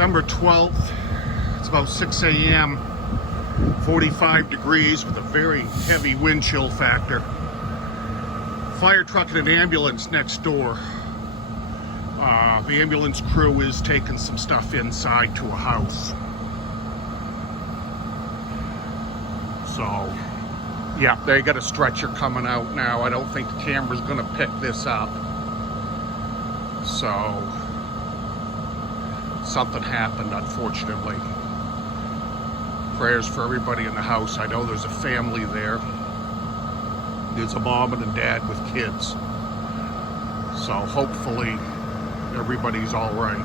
December 12th, it's about 6 a.m., 45 degrees with a very heavy wind chill factor. Fire truck and an ambulance next door. The ambulance crew is taking some stuff inside to a house. So, yeah, they got a stretcher coming out now. I don't think the camera's gonna pick this up. So, something happened, unfortunately. Prayers for everybody in the house. I know there's a family there. There's a mom and a dad with kids. So hopefully everybody's all right.